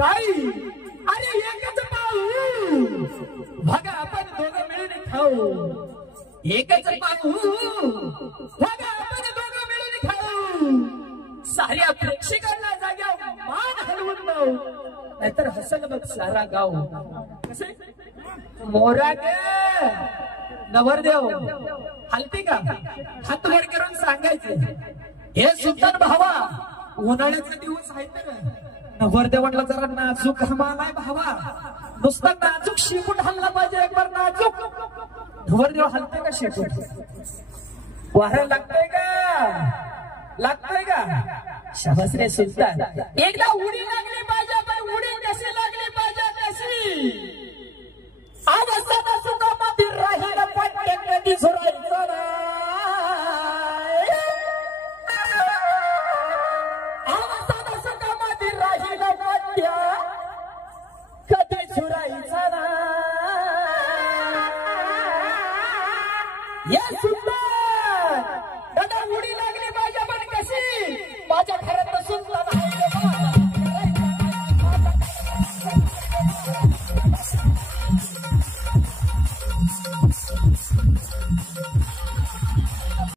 काही अरे एकच पाहू बघा आपण दोघं मिळून खाऊ एकच पाहू बघा आपण दोघं मिळून खाऊ साऱ्या प्रेक्षकांना जाग्या मान हलवून लावू नाहीतर हसल बघ सारा गाव कसे मोरा गे नवरदेव हलते का हात वर करून सांगायचं हे सुलतान भावा उन्हाळ्याचे दिवस आहेत ना नवरदेवांना जरा नाजूक हमालाय भावा नुसता नाजूक शेपूट हल्ला पाहिजे एक बार नाजूक नवरदेव हलते का शेपूट वारा लागतंय का शाबास रे सुलतान एकदा उडी लागली पाहिजे पण उडी कशी लागली पाहिजे कशी अवस्था सुखामध्ये राहिला पट्टे कधी सोडायचं नाही अवस्था सुखामध्ये राहिला पट्ट्या कधी सोडायचा नाही या सुंदर दादा उडी लागली